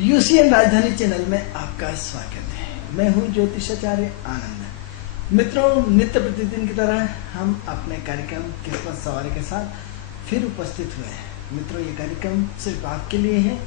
UCN राजधानी channel में आपका स्वागत है। मैं हूं ज्योतिषाचार्य आनंद। मित्रों, नित्य प्रतिदिन की तरह हम अपने कार्यक्रम किस्मत सवारी के साथ फिर उपस्थित हुए हैं। मित्रों, ये कार्यक्रम सिर्फ आपके लिए है,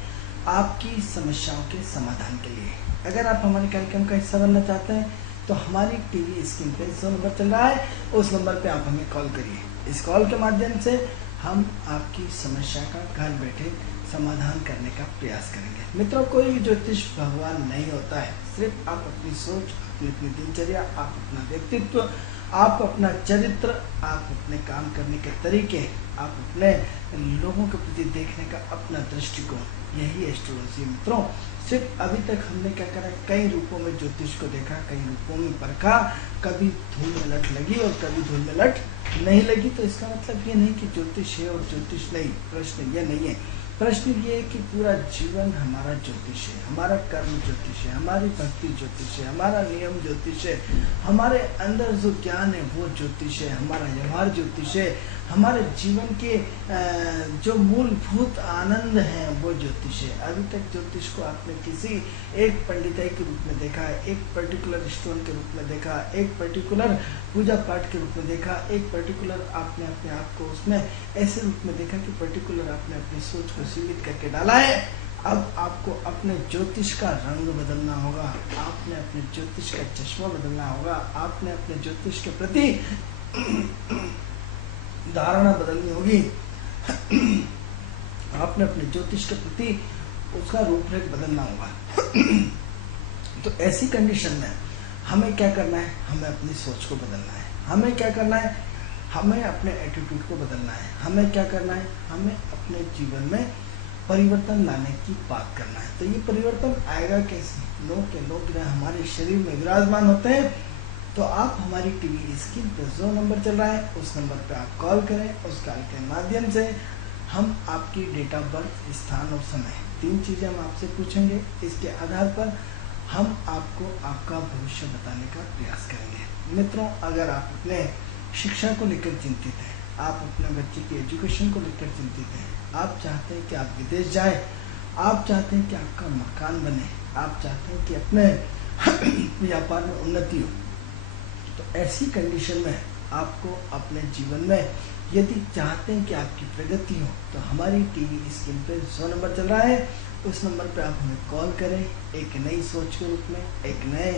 आपकी समस्याओं के समाधान के लिए। अगर आप हमारे कार्यक्रम का हिस्सा बनना चाहते हैं तो हमारी टीवी स्क्रीन पे जो नंबर चल रहा है उस नंबर पे आप हमें कॉल करिए। इस कॉल के माध्यम से हम आपकी समस्या का घर बैठे समाधान करने का प्रयास करेंगे। मित्रों, कोई भी ज्योतिष भगवान नहीं होता है। सिर्फ आप अपनी सोच, अपनी दिनचर्या, आप अपना व्यक्तित्व, आप अपना चरित्र, आप अपने काम करने के तरीके, आप अपने लोगों के प्रति देखने का अपना दृष्टिकोण, यही एस्ट्रोलॉजी है। मित्रों, सिर्फ अभी तक हमने क्या करा, कई रूपों में ज्योतिष को देखा, कई रूपों में परखा, कभी धूल में लट लगी और कभी धूल में लट नहीं लगी। तो इसका मतलब ये नहीं कि ज्योतिष है और ज्योतिष नहीं। प्रश्न ये नहीं है। प्रश्न ये है कि पूरा जीवन हमारा ज्योतिष है, हमारा कर्म ज्योतिष है, हमारी भक्ति ज्योतिष है, हमारा नियम ज्योतिष है, हमारे अंदर जो ज्ञान है वो ज्योतिष है, हमारा व्यवहार ज्योतिष है, हमारे जीवन के जो मूलभूत आनंद है वो ज्योतिष है। अभी तक ज्योतिष को आपने किसी एक पंडिताई के रूप में देखा है, एक पर्टिकुलर स्टोन के रूप में देखा, एक पर्टिकुलर पूजा पाठ के रूप में देखा, एक पर्टिकुलर आपने अपने आप को उसमें ऐसे रूप में देखा कि पर्टिकुलर आपने अपनी सोच को सीमित करके डाला है। अब आपको अपने ज्योतिष का रंग बदलना होगा, आपने अपने ज्योतिष का चश्मा बदलना होगा, आपने अपने ज्योतिष के प्रति धारणा बदलनी होगी, आपने अपने ज्योतिष के प्रति उसका रूपरेख बदलना होगा। तो ऐसी कंडीशन में हमें क्या करना है? हमें अपनी सोच को बदलना है। हमें क्या करना है? हमें अपने एटीट्यूड को बदलना है। हमें क्या करना है? हमें अपने जीवन में परिवर्तन लाने की बात करना है। तो ये परिवर्तन आएगा कैसे? लोग के लोग ग्रह हमारे शरीर में विराजमान होते हैं। तो आप हमारी टीवी स्क्रीन पर जो नंबर चल रहा है उस नंबर पर आप कॉल करें। उस कॉल के माध्यम से हम आपकी डेट ऑफ बर्थ, स्थान और समय, 3 चीज़ें हम आपसे पूछेंगे। इसके आधार पर हम आपको आपका भविष्य बताने का प्रयास करेंगे। मित्रों, अगर आप अपने शिक्षा को लेकर चिंतित हैं, आप अपने बच्चे की एजुकेशन को लेकर चिंतित हैं, आप चाहते हैं कि आप विदेश जाए, आप चाहते हैं कि आपका मकान बने, आप चाहते हैं कि अपने व्यापार में उन्नति हो, तो ऐसी कंडीशन में आपको अपने जीवन में यदि चाहते हैं कि आपकी प्रगति हो तो हमारी टीवी स्क्रीन पे जो नंबर चल रहा है उस नंबर पे आप हमें कॉल करें। एक नई सोच के रूप में, एक नए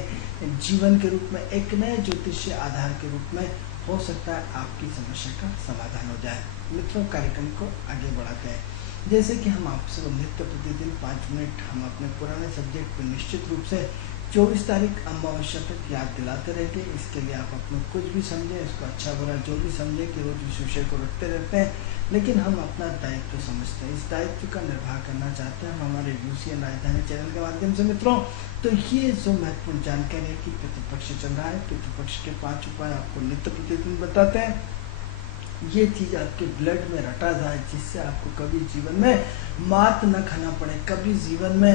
जीवन के रूप में, एक नए ज्योतिषीय आधार के रूप में हो सकता है आपकी समस्या का समाधान हो जाए। मित्रों, कार्यक्रम को आगे बढ़ाते हैं। जैसे कि हम आपसे नित्य प्रतिदिन 5 मिनट हम अपने पुराने सब्जेक्ट पर निश्चित रूप से 24 तारीख अमावस्या तक याद दिलाते रहते हैं। इसके लिए आप अपना कुछ भी समझें, इसको अच्छा बुरा जो भी समझें कि रोज इस विषय को रखते रहते हैं, लेकिन हम अपना दायित्व समझते हैं, इस दायित्व का निर्वाह करना चाहते हैं हम हमारे यूसीएन राजधानी चैनल के माध्यम से। मित्रों, तो ये जो महत्वपूर्ण जानकारी है कि पितृपक्ष चल रहा है, पितृपक्ष के 5 उपाय आपको नित्य प्रतिदिन बताते हैं। ये चीज़ आपके ब्लड में रटा जाए जिससे आपको कभी जीवन में मात न खाना पड़े, कभी जीवन में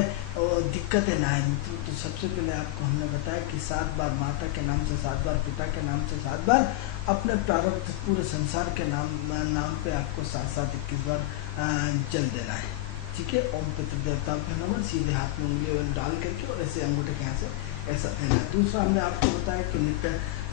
दिक्कतें ना आए। मित्रों, तो सबसे पहले आपको हमने बताया कि 7 बार माता के नाम से, 7 बार पिता के नाम से, 7 बार अपने प्रारब्ध पूरे संसार के नाम पे आपको 7-7 21 बार जल देना है। ठीक है। ओम पितृदेवता का नमन, सीधे हाथ में उंगली डाल करके और ऐसे अंगूठे के यहाँ से ऐसा देना है। दूसरा हमने आपको बताया कि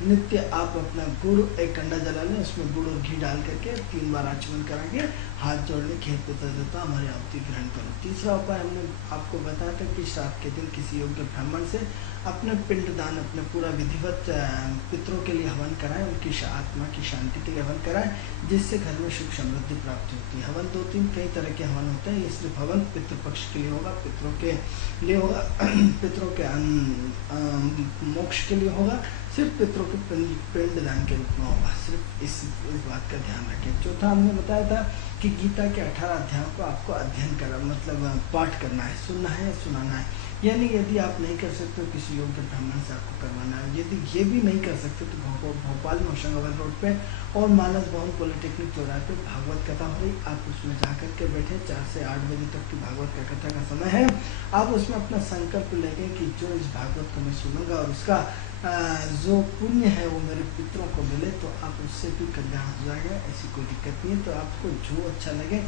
नित्य आप अपना गुड़, एक कंडा जला लें, उसमें गुड़ और घी डाल करके 3 बार आचमन कराएंगे, हाथ जोड़ लें, खेत पितृदेवता हमारी आहुति ग्रहण करो। तीसरा उपाय हमने आपको बताया था कि श्राद्ध के दिन किसी योग्य ब्राह्मण से अपने पिंडदान, अपने पूरा विधिवत पितरों के लिए हवन कराएं, उनकी आत्मा की शांति के लिए हवन कराएं, जिससे घर में सुख समृद्धि प्राप्त होती है। हवन 2-3 कई तरह के हवन होते हैं। ये सिर्फ हवन पितृपक्ष के लिए होगा, पितरों के लिए होगा, पितरों के मोक्ष के लिए होगा, सिर्फ पितरों के पिंडदान के रूप में होगा। सिर्फ इस बात का ध्यान रखें। चौथा हमने बताया था कि गीता के 18 अध्यायों को आपको अध्ययन करना, मतलब पाठ करना है, सुनना है या सुनाना है। यानी यदि आप नहीं कर सकते तो किसी योग्य ब्राह्मण से आपको करवाना है। यदि ये भी नहीं कर सकते तो भोपाल में होशंगाबाद रोड पे और मानस भवन पॉलिटेक्निक चौराहे पे भागवत कथा हो रही, आप उसमें जा कर के बैठे। 4 से 8 बजे तक की भागवत का कथा का समय है। आप उसमें अपना संकल्प लेंगे कि जो इस भागवत को मैं सुनूंगा और उसका जो पुण्य है वो मेरे पितरों को मिले तो आप उससे भी कल्याण हो जाएगा, ऐसी कोई दिक्कत नहीं है। तो आपको जो अच्छा लगे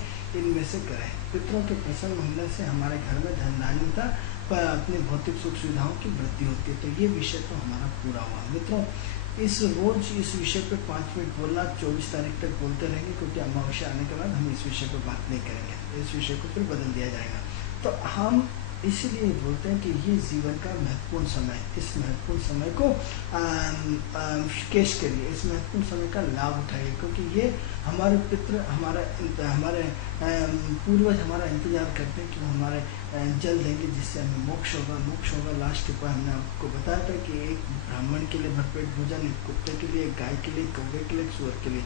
इनमें से करें। पितरों के प्रसन्न होने से हमारे घर में धन धान्यता पर अपनी भौतिक सुख सुविधाओं की वृद्धि होती है। तो ये विषय तो हमारा पूरा हुआ मित्रों। इस रोज इस विषय पे 5 मिनट बोलना, 24 तारीख तक बोलते रहेंगे, क्योंकि अमावस्या आने के बाद हम इस विषय पर बात नहीं करेंगे, इस विषय को फिर बदल दिया जाएगा। तो हम इसलिए बोलते हैं कि ये जीवन का महत्वपूर्ण समय, इस महत्वपूर्ण समय को केश करिए, इस महत्वपूर्ण समय का लाभ उठाइए, क्योंकि ये हमारे पितृ हमारे पूर्वज हमारा इंतजार करते हैं कि वो हमारे जल देंगे, जिससे हमें मोक्ष होगा। लास्ट उपाय हमने आपको बताया था कि एक ब्राह्मण के लिए भरपेट भोजन, एक कुत्ते के लिए, एक गाय के लिए, कौवे के लिए, एक सुअर के लिए,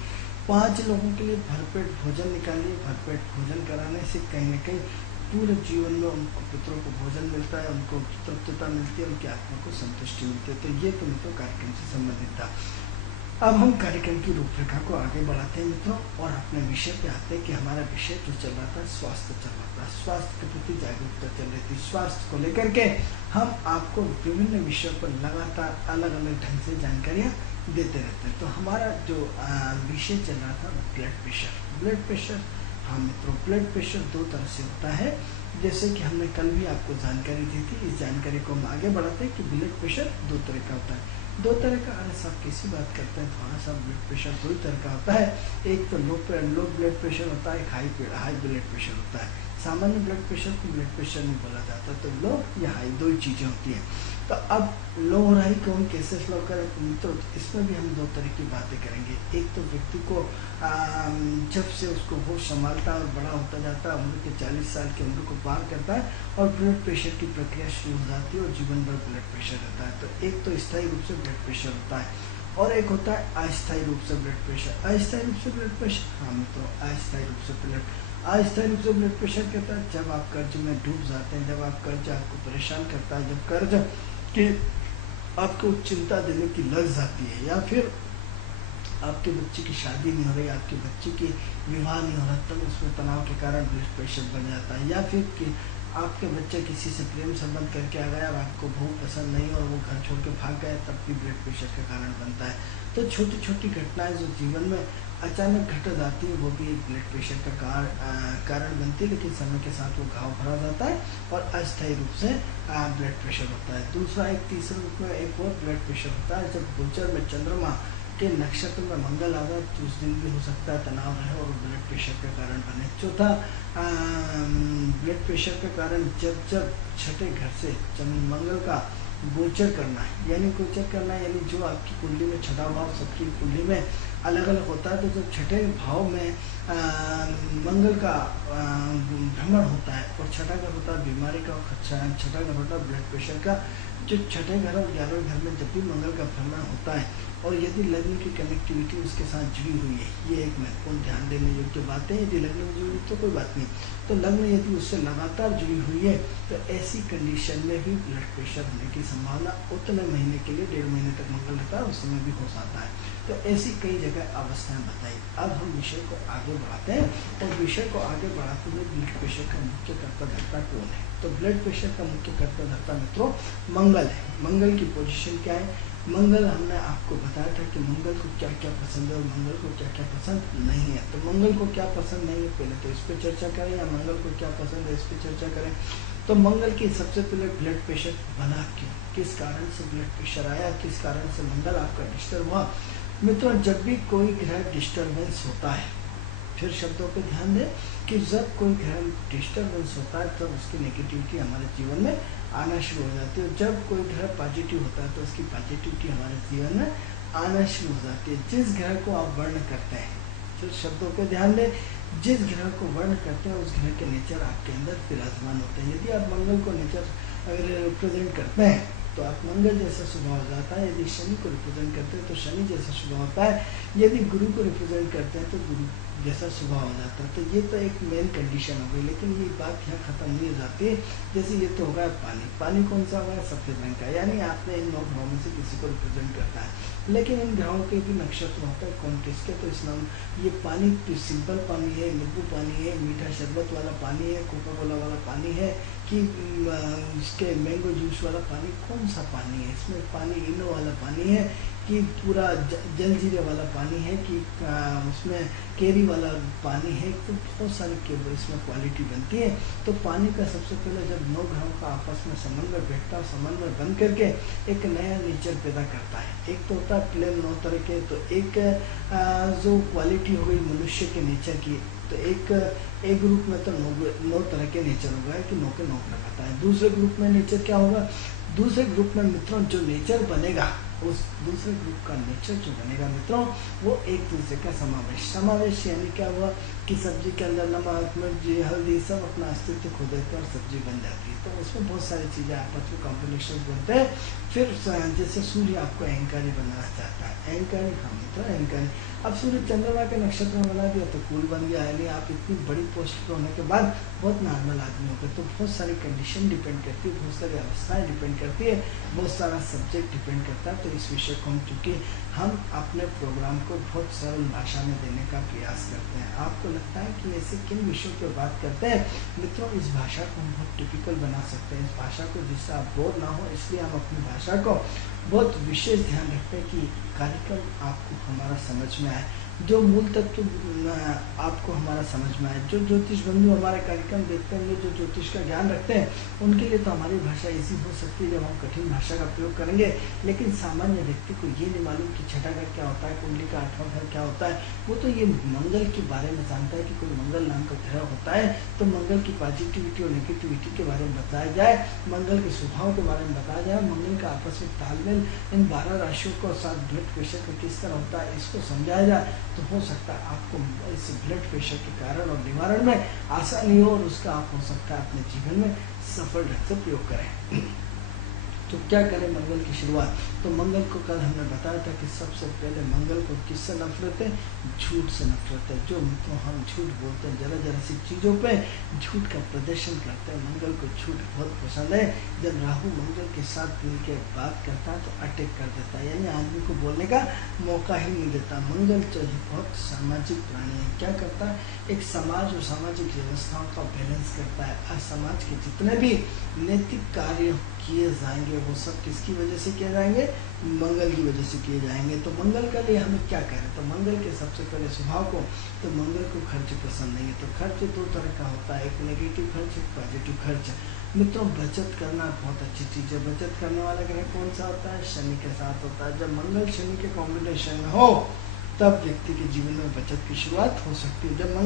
5 लोगों के लिए भरपेट भोजन निकालिए। भरपेट भोजन कराने से कहीं न कहीं पूरे जीवन में उनको पितरों को भोजन मिलता है, उनको तृप्तता मिलती है, उनकी आत्मा को संतुष्टि मिलती है। तो ये तो मित्रों कार्यक्रम से संबंधित था। अब हम कार्यक्रम की रूपरेखा को आगे बढ़ाते हैं मित्रों, और अपने विषय पे आते हैं कि हमारा विषय जो चल रहा था स्वास्थ्य चल रहा था, स्वास्थ्य के प्रति जागरूकता चल रही थी। स्वास्थ्य को लेकर के हम आपको विभिन्न विषयों पर लगातार अलग अलग ढंग से जानकारियाँ देते रहते हैं। तो हमारा जो विषय चल रहा था ब्लड प्रेशर। ब्लड प्रेशर, हाँ मित्रों, ब्लड प्रेशर 2 तरह से होता है, जैसे कि हमने कल भी आपको जानकारी दी थी। इस जानकारी को हम आगे बढ़ाते हैं कि ब्लड प्रेशर 2 तरह का होता है। 2 तरह का, अरे साहब कैसी बात करते हैं, थोड़ा सा ब्लड प्रेशर 2 तरह का होता है। एक तो लो ब्लड प्रेशर होता है, एक हाई ब्लड प्रेशर होता है। सामान्य ब्लड प्रेशर को ब्लड प्रेशर नहीं बोला जाता, तो लो या हाई 2 ही चीज़ें होती हैं। तो अब लो और हाई को हम कैसे फ्लो करें मित्रों, इसमें भी हम 2 तरह की बातें करेंगे। एक तो व्यक्ति को जब से उसको होश संभालता है और बड़ा होता जाता है, उम्र के 40 साल की उम्र को पार करता है और ब्लड प्रेशर की प्रक्रिया शुरू हो जाती है और जीवन भर ब्लड प्रेशर रहता है। तो एक तो स्थायी रूप से ब्लड प्रेशर होता है और एक होता है अस्थायी रूप से ब्लड प्रेशर। अस्थायी रूप से ब्लड प्रेशर, हाँ मित्रों, अस्थायी रूप से ब्लड प्रेशर कहता है जब आप कर्ज में डूब जाते हैं, जब आप कर्ज आपको परेशान करता है, जब कर्ज की आपको चिंता देने की लग जाती है, या फिर आपके बच्चे की शादी नहीं हो रही, आपके बच्चे की विवाह नहीं हो रहा, तब उसमें तनाव के कारण ब्लड प्रेशर बढ़ जाता है। या फिर कि आपके बच्चे किसी से प्रेम संबंध करके आ गया और आपको बहू पसंद नहीं और वो घर छोड़ के भाग गया, तब भी ब्लड प्रेशर का कारण बनता है। तो छोटी छोटी घटनाएं जो जीवन में अचानक घट जाती है वो भी एक ब्लड प्रेशर का कारण बनती है, लेकिन समय के साथ वो घाव भरा जाता है और अस्थायी रूप से ब्लड प्रेशर होता है। दूसरा, एक तीसरे रूप में एक और ब्लड प्रेशर होता है, जब गोचर में चंद्रमा के नक्षत्र में मंगल आ जाए तो उस दिन भी हो सकता है तनाव रहे और ब्लड प्रेशर का कारण बने। चौथा, ब्लड प्रेशर का कारण जब छठे घर से मंगल का गोचर करना है, यानी जो आपकी कुंडली में छठा भाव सबकी कुंडली में अलग अलग होता है। तो जब छठे भाव में मंगल का भ्रमण होता है और छठा घर होता है बीमारी का, छठा घर होता है ब्लड प्रेशर का। जो छठे घर और 11वें घर में जब भी मंगल का भ्रमण होता है और यदि लग्न की कनेक्टिविटी उसके साथ जुड़ी हुई है, ये एक महत्वपूर्ण ध्यान देने योग्य बात है। यदि लग्न में जुड़ी तो कोई बात नहीं, तो लग्न यदि उससे लगातार जुड़ी हुई है तो ऐसी कंडीशन में भी ब्लड प्रेशर होने की संभावना उतने महीने के लिए 1.5 महीने तक मंगल रहता है, उस समय भी हो सकता है। तो ऐसी कई जगह अवस्थाएं बताई। अब हम विषय को आगे बढ़ाते हैं और विषय को आगे बढ़ाते हुए ब्लड प्रेशर का मुख्य कर्ता धर्ता कौन है। तो ब्लड प्रेशर का मुख्य कर्ता धर्ता मित्रों मंगल है। मंगल की पोजीशन क्या है? मंगल, हमने आपको बताया था कि मंगल को क्या क्या पसंद है और मंगल को क्या क्या पसंद नहीं है। तो मंगल को क्या पसंद नहीं है पहले तो इस पर चर्चा करें, या मंगल को क्या पसंद है इस पर चर्चा करें। तो मंगल की सबसे पहले ब्लड प्रेशर बना क्यों, किस कारण से ब्लड प्रेशर आया, किस कारण से मंगल आपका डिस्टर्ब हुआ। मित्रों, जब भी कोई ग्रह डिस्टर्बेंस होता है, फिर शब्दों पर ध्यान दें कि जब कोई ग्रह डिस्टर्बेंस होता है तब उसकी नेगेटिविटी हमारे जीवन में आना शुरू हो जाती है। जब कोई ग्रह पॉजिटिव होता है तो उसकी पॉजिटिविटी हमारे जीवन में आना शुरू हो जाती है। जिस ग्रह को आप वर्ण करते हैं, फिर शब्दों पे ध्यान दें, जिस ग्रह को वर्ण करते हैं उस ग्रह के नेचर आपके अंदर विराजमान होते हैं। यदि आप मंगल को नेचर अगर रिप्रेजेंट करते हैं तो आप मंगल जैसा स्वभाव हो जाता है। यदि शनि को रिप्रेजेंट करते हैं तो शनि जैसा स्वभाव होता है। यदि गुरु को रिप्रेजेंट करते हैं तो गुरु जैसा स्वभाव हो जाता है। तो ये तो एक मेन कंडीशन हो गई, लेकिन ये बात यहाँ खत्म नहीं हो जाती। जैसे ये तो हो गया पानी कौन सा होगा? सफेद रंग का, यानी आपने इन 9 ग्रहों में से किसी को रिप्रेजेंट करता है। लेकिन इन ग्रहों के भी नक्षत्र होता है कौन किसके, तो इस नाम ये पानी सिंपल पानी है, नींबू पानी है, मीठा शरबत वाला पानी है, कोका कोला वाला पानी है, कि इसके मैंगो जूस वाला पानी कौन सा पानी है, इसमें पानी इनो वाला पानी है कि पूरा जलजीरे वाला पानी है कि उसमें केरी वाला पानी है। तो बहुत सारी इसमें क्वालिटी बनती है। तो पानी का सबसे पहले जब 9 ग्रहों का आपस में समन्वय बैठता है, समन्वय बन करके एक नया नेचर पैदा करता है। एक तो होता है प्लेन 9 तरह के, तो एक जो क्वालिटी हो गई मनुष्य के नेचर की, तो एक ग्रुप में तो 9 तरह के नेचर हो गए कि 9 के 9 लगाता है। दूसरे ग्रुप में नेचर क्या होगा, दूसरे ग्रुप में मित्रों जो नेचर बनेगा, उस दूसरे ग्रुप का नेचर जो बनेगा मित्रों, वो एक दूसरे का समावेश यानी क्या हुआ कि सब्जी के अंदर नमक, मिर्ची, हल्दी सब अपना अस्तित्व खो देते हैं और सब्जी बन जाती है। तो उसमें बहुत सारी चीज़ें आपस में कॉम्बिनेशन बनते हैं। फिर जैसे सूर्य आपको अहंकारी बनाना चाहता है, अहंकारी, हाँ मित्रों अहंकारी। अब सूर्य चंद्रमा के नक्षत्र में बना दिया तो कूल बन गया, यानी आप इतनी बड़ी पोस्ट पर होने के बाद बहुत नॉर्मल आदमी होते। तो बहुत सारी कंडीशन डिपेंड करती है, बहुत सारी अवस्थाएं डिपेंड करती है, बहुत सारा सब्जेक्ट डिपेंड करता है। तो इस विषय को चूँकि हम अपने प्रोग्राम को बहुत सरल भाषा में देने का प्रयास करते हैं। आपको लगता है कि ऐसे किन विषयों पर बात करते हैं मित्रों, इस भाषा को हम बहुत टिपिकल बना सकते हैं, इस भाषा को जिससे आप बोर ना हो, इसलिए हम अपनी भाषा को बहुत विशेष ध्यान रखते हैं कि कार्यक्रम आपको हमारा समझ में आए, जो मूल तत्व आपको हमारा समझ में आए। जो ज्योतिष बंधु हमारे कार्यक्रम देखते होंगे, जो ज्योतिष का ज्ञान रखते हैं, उनके लिए तो हमारी भाषा ऐसी हो सकती है जब हम कठिन भाषा का प्रयोग करेंगे। लेकिन सामान्य व्यक्ति को ये नहीं मालूम कि छठा घर क्या होता है, कुंडली का 8वां घर क्या होता है। वो तो ये मंगल के बारे में जानता है कि कोई मंगल नाम का ग्रह होता है, तो मंगल की पॉजिटिविटी और नेगेटिविटी के बारे में बताया जाए, मंगल के स्वभाव के बारे में बताया जाए, मंगल का आपस में तालमेल इन 12 राशियों को साथ ब्लड प्रेशर का किस तरह होता है, इसको समझाया जाए, तो हो सकता है आपको इस ब्लड प्रेशर के कारण और निवारण में आसानी हो और उसका आप हो सकता है अपने जीवन में सफल ढंग से प्रयोग करें। तो क्या करें मंगल की शुरुआत, तो मंगल को कल हमने बताया था कि सबसे पहले मंगल को किससे नफरत है, झूठ से नफरत है। जो मित्रों हम झूठ बोलते हैं, जरा सी चीज़ों पे झूठ का प्रदर्शन करते हैं, मंगल को झूठ बहुत पसंद है। जब राहु मंगल के साथ मिल के बात करता है तो अटैक कर देता है, यानी आदमी को बोलने का मौका ही नहीं देता। मंगल जो है बहुत सामाजिक प्राणी है, क्या करता है, एक समाज और सामाजिक व्यवस्थाओं का बैलेंस करता है। और समाज के जितने भी नैतिक कार्य किए जाएंगे वो सब किसकी वजह से किए जाएंगे, मंगल की वजह से किए जाएंगे। तो मंगल के लिए हमें क्या करें, तो मंगल के सबसे पहले स्वभाव को, तो मंगल को खर्च पसंद नहीं है। तो खर्च 2 तरह का होता है, एक नेगेटिव खर्च, एक पॉजिटिव खर्च। मित्रों बचत करना बहुत अच्छी चीज़ है। बचत करने वाला ग्रह कौन सा होता है, शनि के साथ होता है। जब मंगल शनि के कॉम्बिनेशन में हो तब व्यक्ति के जीवन में बचत की शुरुआत हो सकती है। जब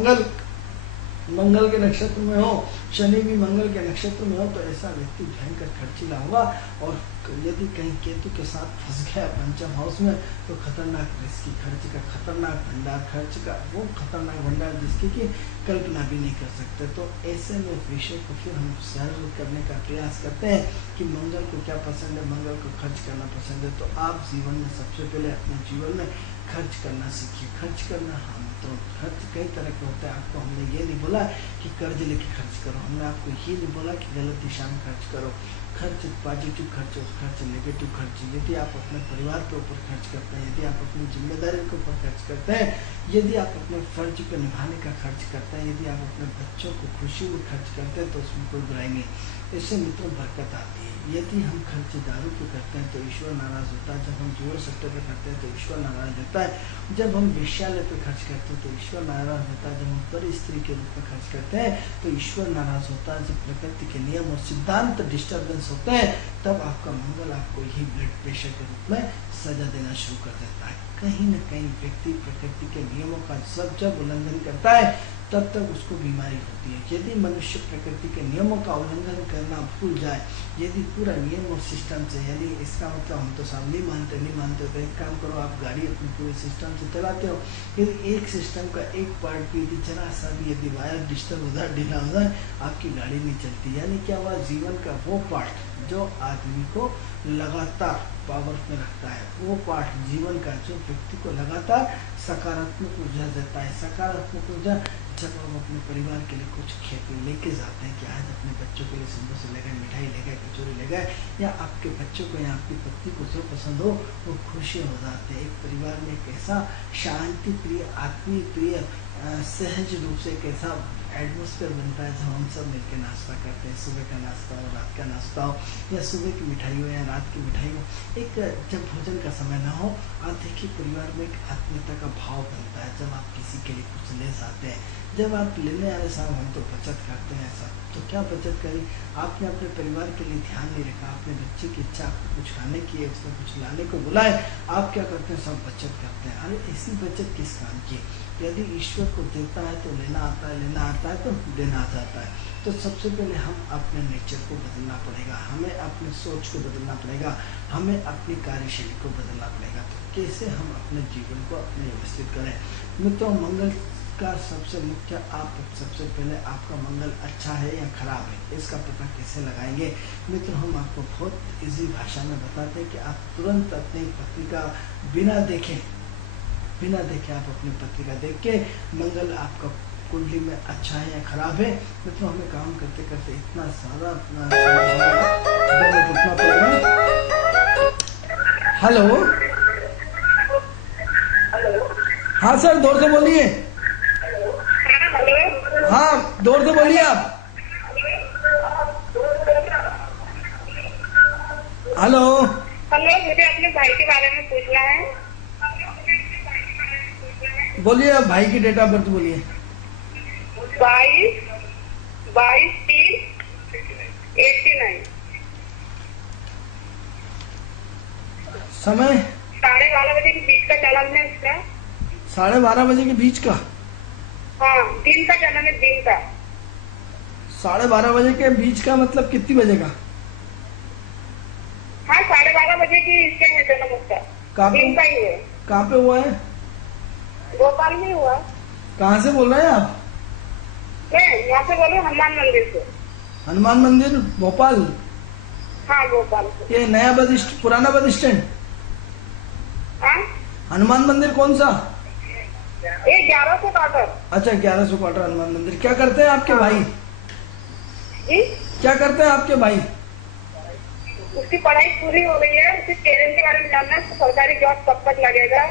मंगल के नक्षत्र में हो, शनि भी मंगल के नक्षत्र में हो, तो ऐसा व्यक्ति भयंकर खर्चीला होगा। और यदि कहीं केतु के साथ फंस गया पंचम हाउस में, तो खतरनाक रिस्की खर्च का खतरनाक भंडार, खर्च का वो खतरनाक भंडार जिसकी कि कल्पना भी नहीं कर सकते। तो ऐसे में विषय को फिर हम सहज करने का प्रयास करते हैं कि मंगल को क्या पसंद है, मंगल को खर्च करना पसंद है। तो आप जीवन में सबसे पहले अपने जीवन में खर्च करना सीखिए। खर्च करना, हाँ मित्रों खर्च कई तरह के होते हैं। आपको हमने ये नहीं बोला कि कर्ज लेके खर्च करो, हमने आपको ये नहीं बोला कि गलत दिशा में खर्च करो। खर्च पॉजिटिव खर्च और खर्च नेगेटिव खर्च। यदि आप अपने परिवार के ऊपर खर्च करते हैं, यदि आप अपनी जिम्मेदारियों के ऊपर खर्च करते हैं, यदि आप अपने फर्ज को निभाने का खर्च करते हैं, यदि आप अपने बच्चों को खुशी में खर्च करते हैं, तो उसमें कोई बुराई नहीं, इससे मित्रों बरकत आती है। यदि हम खर्च दारू पे करते हैं तो ईश्वर नाराज होता है, जब हम जुआ सट्टे पे करते हैं तो ईश्वर नाराज होता है, जब हम वेश्यालय पे खर्च करते हैं तो ईश्वर नाराज होता है, जब हम पर स्त्री के रूप में खर्च करते हैं तो ईश्वर नाराज होता है, जब प्रकृति के नियम और सिद्धांत डिस्टर्बेंस होते हैं तब आपका मंगल आपको ही ब्लड प्रेशर के रूप में सजा देना शुरू कर देता है। कहीं न कहीं व्यक्ति प्रकृति के नियमों का जब उल्लंघन करता है तब तक उसको बीमारी होती है। यदि मनुष्य प्रकृति के नियमों का उल्लंघन करना भूल जाए, यदि पूरा नियम और सिस्टम से, यानी इसका मतलब हम तो सब नहीं मानते तो एक काम करो, आप गाड़ी अपने पूरे सिस्टम से चलाते हो, यदि एक सिस्टम का एक पार्ट भी यदि जरा सा भी यदि वायर डिस्टर्ब हो जाए, ढीला हो जाए, आपकी गाड़ी नहीं चलती। यानी क्या हुआ, जीवन का वो पार्ट जो आदमी को लगातार पावर में रखता है, वो पार्ट जीवन का जो व्यक्ति को लगातार सकारात्मक ऊर्जा देता है। सकारात्मक ऊर्जा जब हम अपने परिवार के लिए कुछ खेती लेके जाते हैं कि आज अपने बच्चों के लिए समोसे ले गए, मिठाई ले गए, कचौरी ले गए, या आपके बच्चों को या आपकी पत्नी को जो पसंद हो वो खुशी हो जाते हैं। एक परिवार में एक ऐसा शांति प्रिय, आत्मीय प्रिय, सहज रूप से एक ऐसा एटमॉस्फेयर बनता है जब हम सब मिलकर नाश्ता करते हैं, सुबह का नाश्ता हो, रात का नाश्ता हो, या सुबह की मिठाई हो या रात की मिठाई हो, एक जब भोजन का समय ना हो, आप देखिए परिवार में एक आत्मीयता का भाव बनता है। जब आप किसी के लिए कुछ ले जाते हैं, जब आप लेने आए साहब हम तो बचत करते हैं ऐसा, तो क्या बचत करी, आपने अपने परिवार के लिए ध्यान नहीं रखा, अपने बच्चे की इच्छा आपको कुछ खाने की है, उसने कुछ लाने को बुलाए, आप क्या करते हैं, सब बचत करते हैं। अरे ऐसी बचत किस काम की? यदि ईश्वर को देता है तो लेना आता है, लेना आता है तो देना आ जाता है। तो सबसे पहले हम अपने नेचर को बदलना पड़ेगा, हमें अपने सोच को बदलना पड़ेगा, हमें अपनी कार्यशैली को बदलना पड़ेगा। तो कैसे हम अपने जीवन को अपने व्यवस्थित करें मित्रों? मंगल का सबसे मुख्य, आप सबसे पहले आपका मंगल अच्छा है या खराब है, इसका पता कैसे लगाएंगे मित्रों? हम आपको बहुत इजी भाषा में बताते हैं कि आप तुरंत अपनी पत्रिका बिना देखे आप अपनी पत्रिका देख के मंगल आपका कुंडली में अच्छा है या खराब है। मित्रों हमें काम करते करते इतना सारा अपना रुकना पड़ेगा। हेलो, हाँ सर, जोर से बोलिए। हाँ, जोर से बोलिए आप। हेलो, मुझे अपने भाई के बारे में पूछना है। बोलिए, आप भाई की डेट ऑफ बर्थ बोलिए। 22/3/89। समय 12:30 बजे के बीच का जन्म है उसका। 12:30 बजे के बीच का? हाँ, दिन का जन्म है, दिन का। 12:30 बजे के बीच का मतलब कितनी बजे का? हाँ, 12:30 बजे की इसके है जन्म उसका, दिन का ही है। कहाँ पे हुआ है? भोपाल में हुआ। कहाँ से बोल रहे हैं आप? मैं यहाँ से बोल रही हूँ, हनुमान मंदिर से। हनुमान मंदिर, भोपाल? हाँ, भोपाल से। ये नया बस, पुराना बस स्टैंड? हाँ, हनुमान मंदिर कौन सा? ये 1100 क्वार्टर। अच्छा, 1100 क्वार्टर हनुमान मंदिर। क्या करते हैं आपके भाई जी? क्या करते हैं आपके भाई? उसकी पढ़ाई पूरी हो गई है, उसके पेरेंट्स के बारे में जानना है, सरकारी जॉब कब तक लगेगा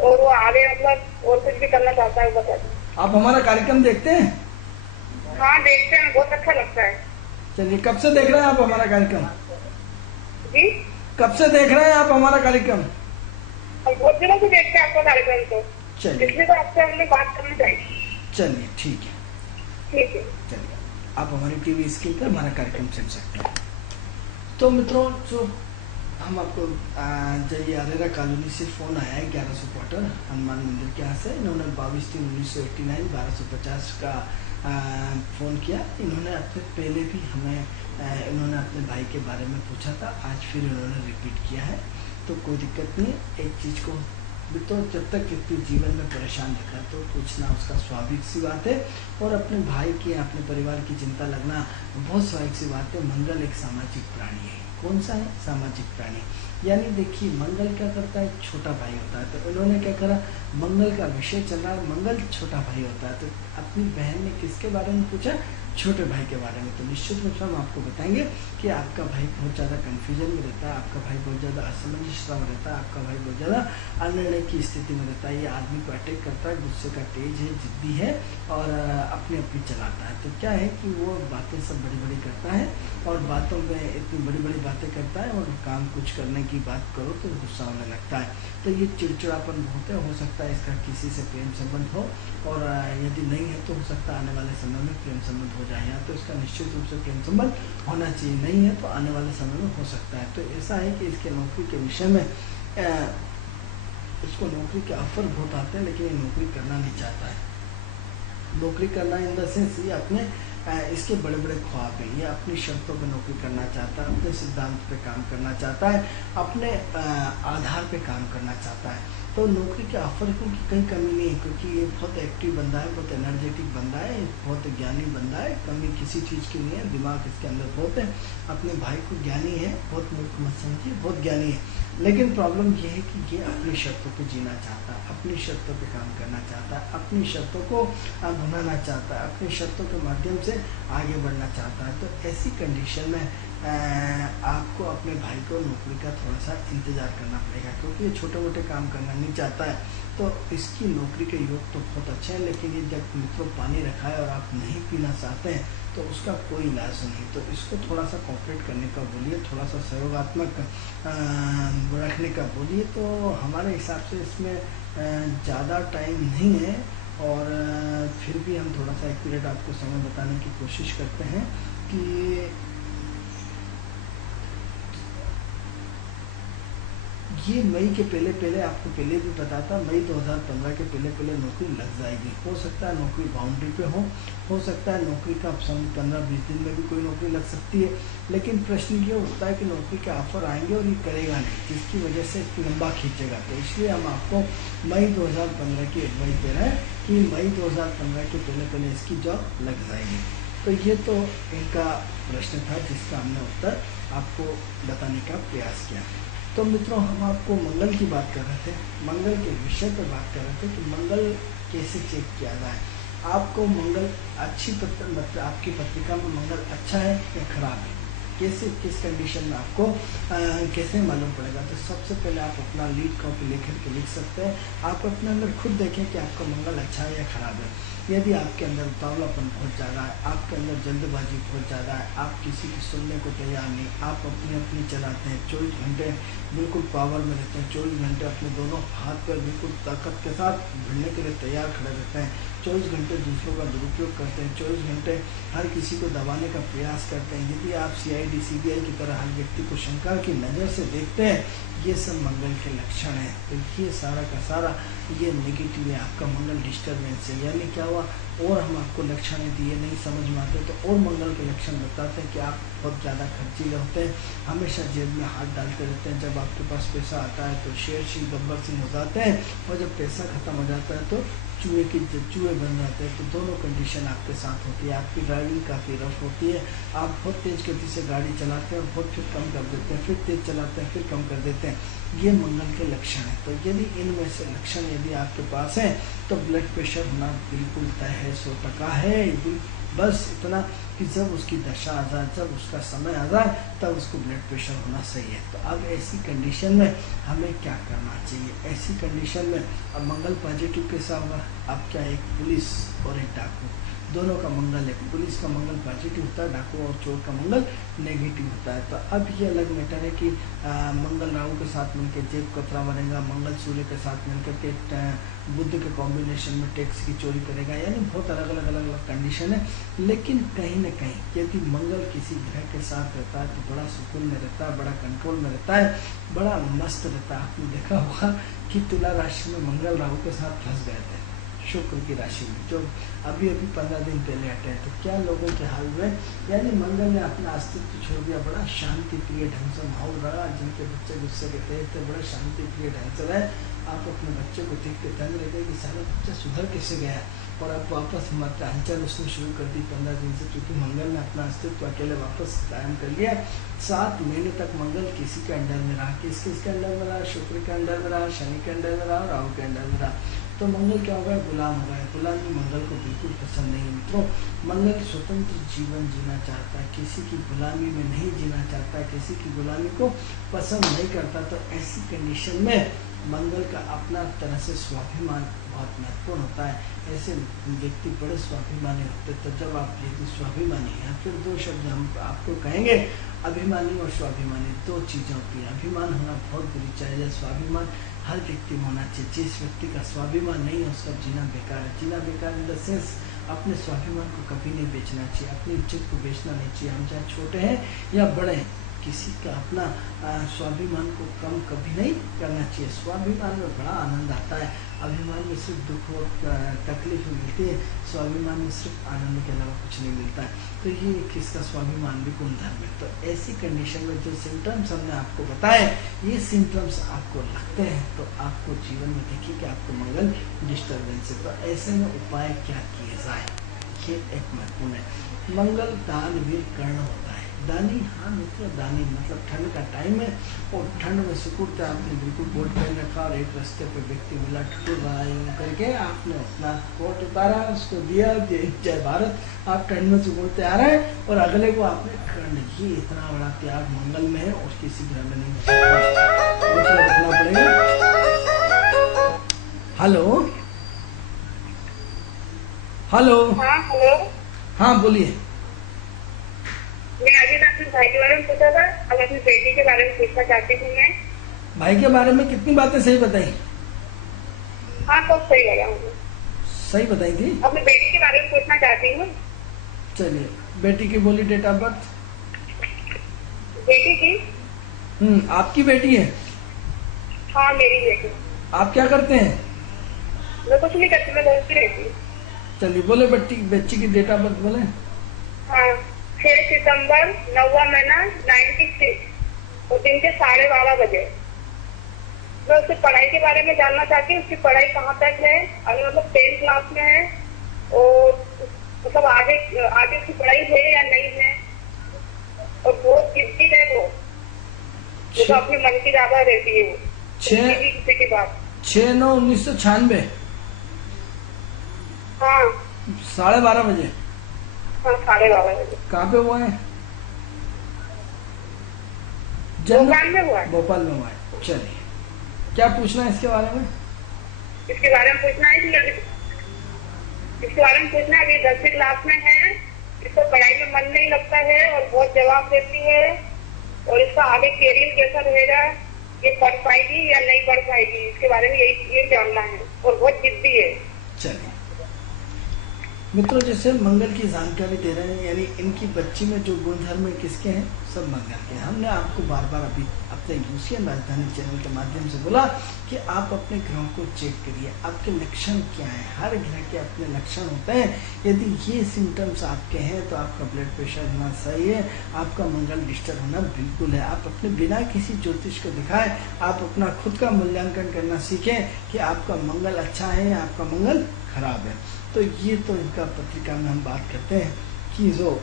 और वो आगे मतलब और कुछ भी करना चाहता है, बता दो। आप हमारा कार्यक्रम देखते हैं? हाँ, देखते हैं, बहुत अच्छा लगता है। चलिए, कब से देख रहे हैं आप हमारा कार्यक्रम? जी? कब से देख रहे हैं आप हमारा कार्यक्रम? हम बहुत दिनों से देखते हैं आपका कार्यक्रम, तो चलिए, इसलिए तो आपसे हमने बात करनी चाहिए। चलिए ठीक है, ठीक है। चलिए आप हमारी टीवी स्क्रीन पर हमारा कार्यक्रम सुन सकते हैं। तो मित्रों, जो हम आपको जय आरेरा कॉलोनी से फ़ोन आया है 1100 क्वार्टर हनुमान मंदिर के यहाँ से। इन्होंने 22/3/1989 1250 का फ़ोन किया। इन्होंने अपने पहले भी हमें इन्होंने अपने भाई के बारे में पूछा था, आज फिर इन्होंने रिपीट किया है, तो कोई दिक्कत नहीं। एक चीज़ को तो जब तक व्यक्ति जीवन में परेशान रहता है तो पूछना उसका स्वाभाविक सी बात है, और अपने भाई की, अपने परिवार की चिंता लगना बहुत स्वाभाविक सी बात है। मंगल एक सामाजिक प्राणी है। कौन सा है? सामाजिक प्राणी। यानी देखिए, मंगल क्या करता है? छोटा भाई होता है। तो इन्होंने क्या करा, मंगल का विषय चल रहा है, मंगल छोटा भाई होता है, तो अपनी बहन ने किसके बारे में पूछा? छोटे भाई के बारे में। तो निश्चित रूप से हम आपको बताएंगे कि आपका भाई बहुत ज़्यादा कन्फ्यूजन में रहता है, आपका भाई बहुत ज़्यादा असमंजसता में रहता है, आपका भाई बहुत ज़्यादा अनिर्णय की स्थिति में रहता है। ये आदमी को अटैक करता है, गुस्से का तेज है, जिद्दी है, और अपनी अपनी चलाता है। तो क्या है कि वो बातें सब बड़ी बड़ी करता है, और बातों में इतनी बड़ी बड़ी बातें करता है, और काम कुछ करने की बात करो तो गुस्सा होने लगता है। तो ये चिड़चिड़ापन बहुत है। हो सकता है इसका किसी से प्रेम संबंध हो, और यदि नहीं है तो हो सकता है आने वाले समय में प्रेम संबंध हो जाए। या तो इसका निश्चित रूप से प्रेम संबंध होना चाहिए, नहीं है तो आने वाले समय में हो सकता है। तो ऐसा है कि इसके नौकरी के विषय में इसको नौकरी के ऑफर बहुत आते हैं, लेकिन ये नौकरी करना नहीं चाहता है। नौकरी करना इन द सेंस ये अपने इसके बड़े बड़े ख्वाब हैं, ये अपनी शर्तों पर नौकरी करना चाहता है, अपने सिद्धांत पे काम करना चाहता है, अपने आधार पे काम करना चाहता है। तो नौकरी के ऑफर की कहीं कमी नहीं है, क्योंकि ये बहुत एक्टिव बंदा है, बहुत एनर्जेटिक बंदा है, बहुत ज्ञानी बंदा है। कमी किसी चीज़ की नहीं है, दिमाग इसके अंदर बहुत है। अपने भाई को ज्ञानी है, बहुत मूर्ख मत समझिए, बहुत ज्ञानी है। लेकिन प्रॉब्लम ये है कि ये अपनी शर्तों पे जीना चाहता है, अपनी शर्तों पे काम करना चाहता है, अपनी शर्तों को भुनाना चाहता है, अपनी शर्तों के माध्यम से आगे बढ़ना चाहता है। तो ऐसी कंडीशन में आपको अपने भाई को नौकरी का थोड़ा सा इंतज़ार करना पड़ेगा, क्योंकि ये छोटे मोटे काम करना नहीं चाहता है। तो इसकी नौकरी के योग तो बहुत अच्छे हैं, लेकिन ये जब मित्रों पानी रखा है और आप नहीं पीना चाहते हैं तो उसका कोई इलाज नहीं। तो इसको थोड़ा सा कॉपरेट करने का बोलिए, थोड़ा सा सहयोगात्मक रखने का बोलिए। तो हमारे हिसाब से इसमें ज़्यादा टाइम नहीं है, और फिर भी हम थोड़ा सा एक पीरियड आपको समय बताने की कोशिश करते हैं कि ये मई के पहले आपको पहले भी बताया था, मई 2015 के पहले नौकरी लग जाएगी। हो सकता है नौकरी बाउंड्री पे हो सकता है नौकरी का 15-20 दिन में भी कोई नौकरी लग सकती है। लेकिन प्रश्न ये उठता है कि नौकरी के ऑफर आएंगे और ये करेगा नहीं, जिसकी वजह से लंबा खींचेगा। तो इसलिए हम आपको मई 2015 की एडवाइस दे रहे हैं कि मई 2015 के पहले इसकी जॉब लग जाएगी। तो ये तो इनका प्रश्न था जिसका हमने उत्तर आपको बताने का प्रयास किया। तो मित्रों, हम आपको मंगल की बात कर रहे थे, मंगल के विषय पर बात कर रहे थे कि मंगल कैसे चेक किया जाए। आपको मंगल अच्छी मतलब आपकी पत्रिका में मंगल अच्छा है या खराब है, कैसे किस कंडीशन में आपको कैसे मालूम पड़ेगा। तो सबसे पहले आप अपना लीड कॉपी लेकर के लिख सकते हैं। आप अपने अंदर खुद देखें कि आपका मंगल अच्छा है या खराब है। यदि आपके अंदर उतावलापन बहुत ज़्यादा है, आपके अंदर जल्दबाजी बहुत ज़्यादा है, आप किसी की सुनने को तैयार नहीं, आप अपनी चलाते हैं, 24 घंटे बिल्कुल पावर में रहते हैं, 24 घंटे अपने दोनों हाथ पर बिल्कुल ताकत के साथ भिड़ने के लिए तैयार खड़े रहते हैं, 24 घंटे दूसरों का दुरुपयोग करते हैं, 24 घंटे हर किसी को दबाने का प्रयास करते हैं। यदि आप CID CBI की तरह हर व्यक्ति को शंका की नज़र से देखते हैं, ये सब मंगल के लक्षण हैं। तो ये सारा का सारा ये नेगेटिव है, आपका मंगल डिस्टर्बेंस है। यानी क्या हुआ, और हम आपको लक्षण दिए नहीं समझ में आते तो और मंगल के लक्षण बताते हैं कि आप बहुत ज़्यादा खर्चीले होते हैं, हमेशा जेब में हाथ डालते रहते हैं। जब आपके पास पैसा आता है तो शेर सिंह गब्बर सिंह हो जाते हैं, और जब पैसा खत्म हो जाता है तो चूहे बन जाते हैं। तो दोनों कंडीशन आपके साथ होती है। आपकी ड्राइविंग काफ़ी रफ होती है, आप बहुत तेज़ गति से गाड़ी चलाते हैं और बहुत फिर कम कर देते हैं, फिर तेज़ चलाते हैं फिर कम कर देते हैं। ये मंगल के लक्षण है। तो यदि इनमें से लक्षण यदि आपके पास हैं तो ब्लड प्रेशर होना बिल्कुल तय है, 100% है। बस इतना कि जब उसकी दशा आ जाए, जब उसका समय आ जाए, तब उसको ब्लड प्रेशर होना सही है। तो अब ऐसी कंडीशन में हमें क्या करना चाहिए। ऐसी कंडीशन में अब मंगल पॉजिटिव कैसा होगा, अब क्या, एक पुलिस और एक डाकू दोनों का मंगल है। पुलिस का मंगल पॉजिटिव होता है, डाकू और चोर का मंगल नेगेटिव होता है। तो अब ये अलग मैटर है कि मंगल राहु के साथ मिलकर जेब कतरा बनेगा, मंगल सूर्य के साथ मिलकर के बुध के कॉम्बिनेशन में टैक्स की चोरी करेगा। यानी बहुत अलग अलग कंडीशन है। लेकिन कहीं ना कहीं यदि मंगल किसी ग्रह के साथ रहता है तो बड़ा सुकून में रहता है, बड़ा कंट्रोल में रहता है, बड़ा मस्त रहता है। आपने देखा होगा कि तुला राशि में मंगल राहु के साथ फंस गए थे, शुक्र की राशि में, जो अभी 15 दिन पहले हटे। तो क्या लोगों के हाल में, यानी मंगल ने अपना अस्तित्व छोड़ दिया, बड़ा शांति प्रिय ढंग से माहौल रहा। जिनके बच्चे गुस्से के तेज थे, बड़ा शांति प्रिय ढंग से रहे। आप अपने बच्चे को देख के तंग रहते कि सारा बच्चा सुधर कैसे गया, और अब वापस हमारे हलचल उसने शुरू कर दी 15 दिन से, क्योंकि मंगल ने अपना अस्तित्व अकेले वापस कायम कर लिया। 7 महीने तक मंगल किसी के अंडर में रहा, किसके अंडर में रहा, शुक्र के अंडर में रहा, शनि के अंडर में रहा, राहु के अंडर में रहा। तो मंगल क्या हो गया, गुलाम हो गया। गुलामी मंगल को बिल्कुल पसंद नहीं है मित्रों। मंगल स्वतंत्र जीवन जीना चाहता है, किसी की गुलामी में नहीं जीना चाहता, किसी की गुलामी को पसंद नहीं करता। तो ऐसी कंडीशन में मंगल का अपना तरह से स्वाभिमान बहुत महत्वपूर्ण होता है। ऐसे व्यक्ति बड़े स्वाभिमानी होते। तो जब आप यदि स्वाभिमानी हैं, फिर 2 शब्द हम आपको कहेंगे, अभिमानी और स्वाभिमानी 2 चीज़ें होती हैं। अभिमान होना बहुत बुरी चाहिए, स्वाभिमान हर व्यक्ति में होना चाहिए। जिस व्यक्ति का स्वाभिमान नहीं है उसका जीना बेकार है। जीना बेकार इन द सेंस अपने स्वाभिमान को कभी नहीं बेचना चाहिए, अपनी इज्जत को बेचना नहीं चाहिए। हम चाहे छोटे हैं या बड़े हैं, किसी का अपना स्वाभिमान को कम कभी नहीं करना चाहिए। स्वाभिमान में बड़ा आनंद आता है। अभिमान में सिर्फ दुख और तकलीफ मिलती है, स्वाभिमान में सिर्फ आनंद के अलावा कुछ नहीं मिलता है। तो ये किसका स्वाभिमान भी गुणधर्म है। तो ऐसी कंडीशन में जो सिम्टम्स हमने आपको बताए, ये सिम्टम्स आपको लगते हैं तो आपको जीवन में देखिए कि आपको मंगल डिस्टर्बेंस है। तो ऐसे में उपाय क्या किए जाए, ये एक महत्वपूर्ण है। मंगल दानवीर कर्ण होता है। दानी, हाँ मित्र, दानी मतलब ठंड का टाइम है और ठंड में सिकुड़ते आपने बिल्कुल कोट पहन रखा और एक रास्ते पे व्यक्ति मिला ठुर रहा है यूँ करके, आपने अपना कोट उतारा, उसको दिया, जय भारत, आप ठंड में सिकुड़ते आ रहे हैं और अगले को आपने ठंड, ये इतना बड़ा त्याग मंगल में है और किसी ग्रह में नहीं हो सकता, रखना पड़ेगा। हेलो हेलो, हाँ हेलो, हाँ बोलिए। मैं अभी अपने भाई के बारे में पूछा था, अब अपनी बेटी के बारे में पूछना चाहती हूँ मैं। भाई के बारे में कितनी बातें सही बताई? हाँ सब सही लगा मुझे। सही बताई थी। अपनी बेटी के बारे में पूछना चाहती हूँ। चलिए, बेटी की बोली, डेट ऑफ बर्थ। बेटी की? आपकी बेटी है? हाँ मेरी बेटी। आप क्या करते हैं? मैं कुछ नहीं करती, मैं घर पे रहती हूँ। चलिए बोले, बच्ची की डेट ऑफ बर्थ बोले। हाँ 6 सितंबर 9वां महीना 96 और दिन के 12:30 बजे। मैं उसकी पढ़ाई के बारे में जानना चाहती हूँ, उसकी पढ़ाई कहाँ तक है, अभी मतलब 10th क्लास में है और मतलब आगे उसकी पढ़ाई है या नहीं है, और बहुत जिद्दी है वो तो अपने मन की ज्यादा रहती है वो, किसी की बात। 6/9/1996। हाँ 12:30 बजे। हाँ 12:30 बजे। कहाँ पे हुआ है? भोपाल में हुआ है। भोपाल में हुआ है। चलिए, क्या पूछना है इसके बारे में? इसके बारे में पूछना है कि इसके बारे में पूछना है, अभी 10वीं क्लास में है, इसको पढ़ाई में मन नहीं लगता है और बहुत जवाब देती है, और इसका आगे कैरियर कैसा रहेगा, ये पढ़ पाएगी या नहीं पढ़ पाएगी, इसके बारे में यही जानना है, और बहुत जिद्दी है। चलिए मित्रों, जैसे मंगल की जानकारी दे रहे हैं, यानी इनकी बच्ची में जो गुणधर्म है किसके हैं? सब मंगल के। हमने आपको बार बार अभी अपने यूसीएन राजधानी चैनल के माध्यम से बोला कि आप अपने ग्रहों को चेक करिए, आपके लक्षण क्या है। हर ग्रह के अपने लक्षण होते हैं। यदि ये सिम्टम्स आपके हैं तो आपका ब्लड प्रेशर होना सही है, आपका मंगल डिस्टर्ब होना बिल्कुल है। आप अपने बिना किसी ज्योतिष को दिखाए आप अपना खुद का मूल्यांकन करना सीखें कि आपका मंगल अच्छा है या आपका मंगल खराब है। तो ये तो इनका पत्रिका में हम बात करते हैं कि जो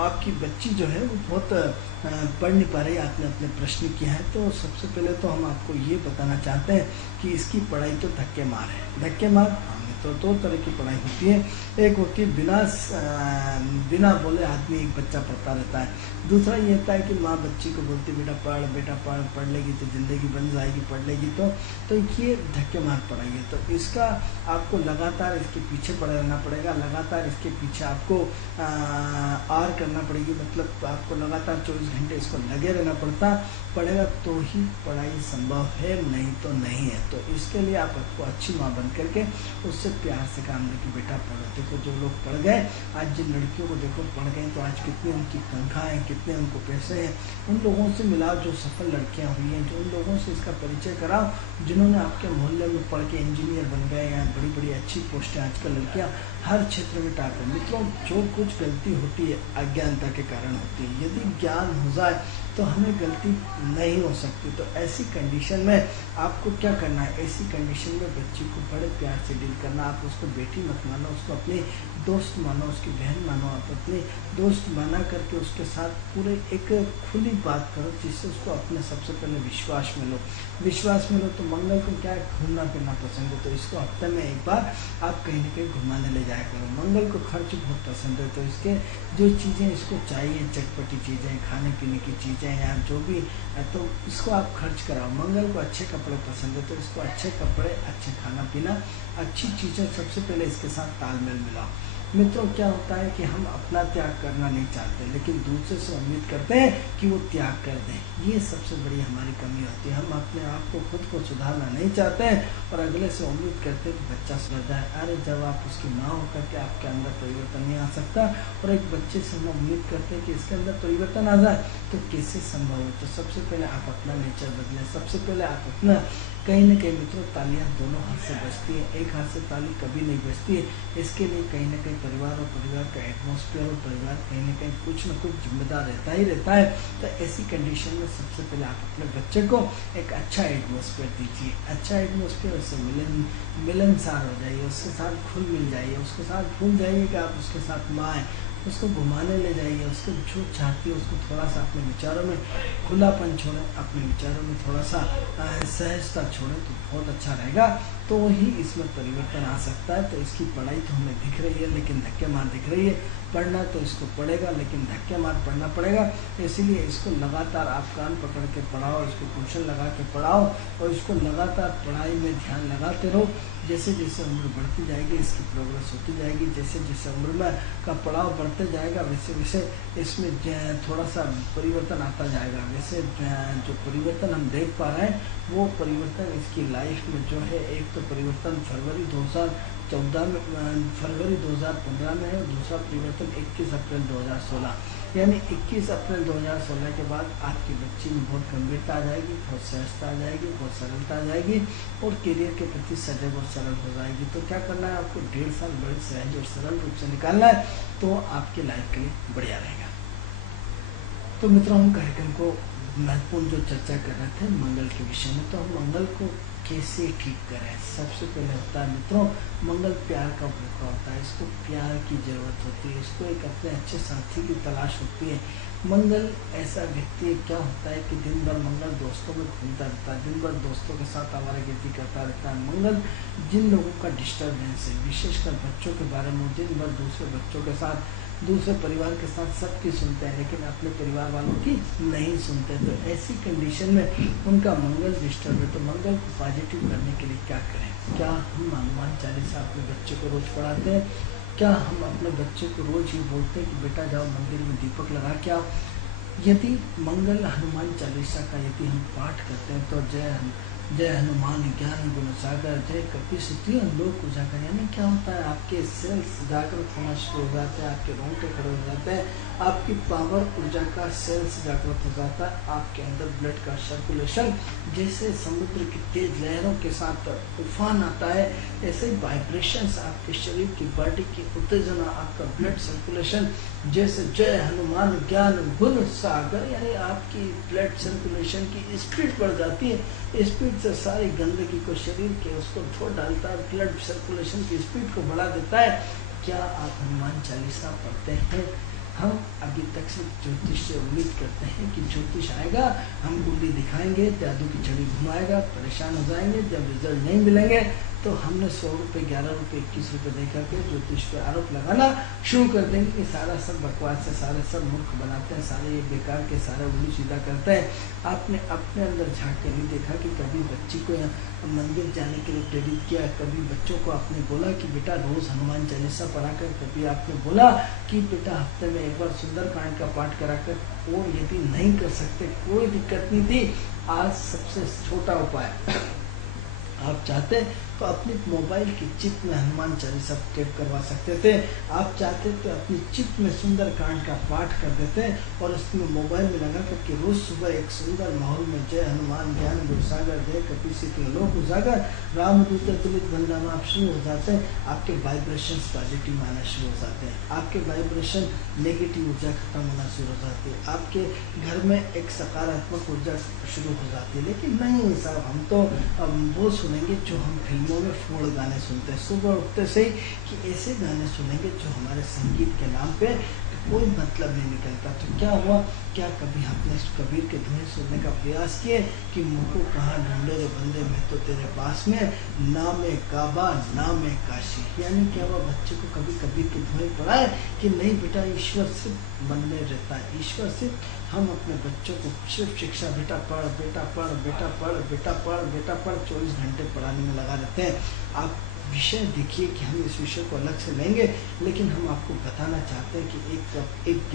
आपकी बच्ची जो है वो बहुत पढ़ नहीं पा रही, आपने अपने प्रश्न किया है। तो सबसे पहले तो हम आपको ये बताना चाहते हैं कि इसकी पढ़ाई तो धक्के मार है। धक्के मार तो दो तरह की पढ़ाई होती है, एक होती है बिना बोले आदमी एक बच्चा पढ़ता रहता है। दूसरा ये होता है कि माँ बच्ची को बोलती बेटा पढ़ लेगी तो ज़िंदगी बन जाएगी, पढ़ लेगी तो ये धक्के मार पढ़ाई है। तो इसका आपको लगातार इसके पीछे पड़े रहना पड़ेगा, लगातार इसके पीछे आपको आर करना पड़ेगी, मतलब आपको लगातार 24 घंटे इसको लगे रहना पड़ेगा तो ही पढ़ाई संभव है, नहीं तो नहीं है। तो इसके लिए आपको अच्छी माँ बन करके उससे प्यार से काम लेके बेटा पढ़ो। देखो जो लोग पढ़ गए, आज जिन लड़कियों को देखो पढ़ गए तो आज कितनी उनकी तनख्वाह है, कितने उनको पैसे हैं। उन लोगों से मिलाओ जो सफल लड़कियां हुई हैं, जो उन लोगों से इसका परिचय कराओ जिन्होंने आपके मोहल्ले में पढ़ के इंजीनियर बन गए या बड़ी बड़ी अच्छी पोस्टें। आजकल लड़कियाँ हर क्षेत्र में टॉप है। मित्रों, जो कुछ गलती होती है अज्ञानता के कारण होती है। यदि ज्ञान हो जाए तो हमें गलती नहीं हो सकती। तो ऐसी कंडीशन में आपको क्या करना है? ऐसी कंडीशन में बच्ची को बड़े प्यार से डील करना। आप उसको बेटी मत मानो, उसको अपनी दोस्त मानो, उसकी बहन मानो। आप अपने दोस्त माना करके उसके साथ पूरे एक खुली बात करो जिससे उसको अपने सबसे पहले विश्वास मिलो। तो मंगल को क्या घूमना फिरना पसंद है, तो इसको हफ्ते में एक बार आप कहीं ना कहीं घुमाने ले जाया करो। मंगल को खर्च बहुत पसंद है, तो इसके जो चीज़ें इसको चाहिए, चटपटी चीज़ें, खाने पीने की चीज़ें या जो भी, तो इसको आप खर्च कराओ। मंगल को अच्छे कपड़े पसंद है, तो इसको अच्छे कपड़े, अच्छे खाना पीना, अच्छी चीज़ें सबसे पहले इसके साथ तालमेल मिलाओ। मित्रों, क्या होता है कि हम अपना त्याग करना नहीं चाहते, लेकिन दूसरे से उम्मीद करते हैं कि वो त्याग कर दें। ये सबसे बड़ी हमारी कमी होती है। हम अपने आप को खुद को सुधारना नहीं चाहते हैं और अगले से उम्मीद करते हैं कि बच्चा सुधर जाए। अरे जब आप उसकी माँ होकर के आपके अंदर परिवर्तन नहीं आ सकता और एक बच्चे से हम उम्मीद करते हैं कि इसके अंदर परिवर्तन आ जाए, तो कैसे संभव है? तो सबसे पहले आप अपना नेचर बदलें। सबसे पहले आप अपना कहीं न कहीं मित्रों, तालियां दोनों हाथ से बजती है, एक हाथ से ताली कभी नहीं बजती है। इसके लिए कहीं ना कहीं परिवार और परिवार का एटमॉस्फेयर और परिवार कहीं ना कहीं कुछ न कुछ जिम्मेदार रहता ही रहता है। तो ऐसी कंडीशन में सबसे पहले आप अपने बच्चे को एक अच्छा एटमॉस्फेयर दीजिए। अच्छा एटमॉस्फेयर, उससे मिलनसार हो जाइए, उसके साथ घुल मिल जाइए, उसके साथ भूल जाइए कि आप उसके साथ माँ हैं। उसको घुमाने ले जाइए, उसको जो चाहती है उसको थोड़ा सा अपने विचारों में खुलापन छोड़ें, अपने विचारों में थोड़ा सा सहजता छोड़ें तो बहुत अच्छा रहेगा। तो ही इसमें परिवर्तन आ सकता है। तो इसकी पढ़ाई तो हमें दिख रही है लेकिन धक्के मार दिख रही है, पढ़ना तो इसको पड़ेगा लेकिन धक्के मार पढ़ना पड़ेगा। इसीलिए इसको लगातार आप कान पकड़ के पढ़ाओ, इसको ट्यूशन लगा के पढ़ाओ और इसको लगातार पढ़ाई में ध्यान लगाते रहो। जैसे जैसे उम्र बढ़ती जाएगी इसकी प्रोग्रेस होती जाएगी, जैसे जैसे उम्र में का पड़ाव बढ़ते जाएगा वैसे वैसे इसमें थोड़ा सा परिवर्तन आता जाएगा। वैसे जो परिवर्तन हम देख पा रहे हैं वो परिवर्तन इसकी लाइफ में जो है, एक तो परिवर्तन फरवरी 2014 में, फरवरी 2015 में है और दूसरा परिवर्तन 21 अप्रैल 2016, यानी 21 अप्रैल 2016 के बाद आपकी बच्ची में बहुत गंभीरता आ जाएगी, बहुत सहजता आ जाएगी, बहुत सरलता आ जाएगी और करियर के प्रति सजग और सरल हो जाएगी। तो क्या करना है आपको, 1.5 साल बड़े सहज और सरल रूप से निकालना है तो आपकी लाइफ के लिए बढ़िया रहेगा। तो मित्रों, हम कार्यक्रम को महत्वपूर्ण जो चर्चा कर रहे थे मंगल के विषय में, तो हम मंगल को कैसे ठीक करें। सबसे पहले होता है मित्रों, मंगल प्यार का भूखा होता है, इसको प्यार की जरूरत होती है, इसको एक अपने अच्छे साथी की तलाश होती है। मंगल ऐसा व्यक्ति है, क्या होता है कि दिन भर मंगल दोस्तों में घूमता रहता है, दिन भर दोस्तों के साथ आवारागर्दी करता रहता है। मंगल जिन लोगों का डिस्टर्बेंस है, विशेषकर बच्चों के बारे में, दिन भर दूसरे बच्चों के साथ, दूसरे परिवार के साथ सबकी सुनते हैं लेकिन अपने परिवार वालों की नहीं सुनते। तो ऐसी कंडीशन में उनका मंगल डिस्टर्ब है। तो मंगल को पॉजिटिव करने के लिए क्या करें? क्या हम हनुमान चालीसा अपने बच्चे को रोज पढ़ाते हैं? क्या हम अपने बच्चे को रोज ये बोलते हैं कि बेटा जाओ मंदिर में दीपक लगा के आओ? यदि मंगल हनुमान चालीसा का यदि हम पाठ करते हैं तो जय हनुमान ज्ञान गुण सागर, जय कपीसती लोक उजागर, यानी क्या होता है, आपके सेल्स जागृत होना शुरू हो जाते हैं, आपके रोंगटे खड़े हो जाते हैं, आपकी पावर ऊर्जा का सेल्स जागृत हो जाता है, आपके अंदर ब्लड का सर्कुलेशन जैसे समुद्र की तेज लहरों के साथ तूफान आता है, ऐसे ही वाइब्रेशंस आपके शरीर की बॉडी की उत्तेजना, आपका ब्लड सर्कुलेशन जैसे जय हनुमान ज्ञान गुण सागर, यानी आपकी ब्लड सर्कुलेशन की स्पीड बढ़ जाती है। स्पीड से सारी गंदगी को शरीर के उसको धो डालता है, ब्लड सर्कुलेशन की स्पीड को बढ़ा देता है। क्या आप हनुमान चालीसा पढ़ते हैं? हम अभी तक सिर्फ ज्योतिष से उम्मीद करते हैं कि ज्योतिष आएगा, हम कुंडली दिखाएंगे, जादू की छड़ी घुमाएगा, परेशान हो जाएंगे, जब रिजल्ट नहीं मिलेंगे तो हमने 100 रुपये, 11 रुपये, 21 रुपये दे करके ज्योतिष पे आरोप लगाना शुरू कर देंगे कि सारा सब बकवास है, सारे सब मूर्ख बनाते हैं, सारे ये बेकार के सारे उल्लू सीधा करते हैं। आपने अपने अंदर झांक के नहीं देखा कि कभी बच्ची को मंदिर जाने के लिए प्रेरित किया, कभी बच्चों को आपने बोला कि बेटा रोज हनुमान चालीसा पढ़ा कर, कभी आपने बोला कि बेटा हफ्ते में एक बार सुंदरकांड का पाठ करा कर। और यदि नहीं कर सकते कोई दिक्कत नहीं थी, आज सबसे छोटा उपाय आप चाहते तो अपनी मोबाइल की चिप में हनुमान चालीसा टेप करवा सकते थे। आप चाहते तो अपनी चिप में सुंदरकांड का पाठ कर देते और उसमें मोबाइल में लगा करके रोज सुबह एक सुंदर माहौल में जय हनुमान ज्ञान गुण सागर, जय कपीसती लोक उजागर, रामदूत तुलित बंदना आप शुरू हो जाते हैं। आपके वाइब्रेशन पॉजिटिव आना शुरू हो जाते हैं, आपके वाइब्रेशन नेगेटिव ऊर्जा खत्म होना शुरू हो जाती है, आपके घर में एक सकारात्मक ऊर्जा शुरू हो जाती है। लेकिन नहीं साहब, हम तो वो सुनेंगे जो हम फिल्मों में फोड़ गाने सुनते हैं सुबह उठते से ही, कि ऐसे गाने सुनेंगे जो हमारे संगीत के नाम पे कोई मतलब नहीं निकलता। तो क्या हुआ, क्या कभी आपने कबीर के धुएं सुनने का प्रयास किए कि मुझको कहाँ ढूंढे रे बंदे, मैं तो तेरे पास में, नाम काबा नाम काशी। यानी क्या हुआ, बच्चे को कभी कबीर के धुएं पढ़ाए कि नहीं बेटा ईश्वर सिर्फ मन में रहता है, ईश्वर सिर्फ, हम अपने बच्चों को सिर्फ शिक्षा, बेटा पढ़, बेटा पढ़, बेटा पढ़, बेटा पढ़, बेटा पढ़ 24 घंटे पढ़ाने में लगा रहते हैं। आप विषय देखिए कि हम इस विषय को अलग से लेंगे, लेकिन हम आपको बताना चाहते हैं कि एक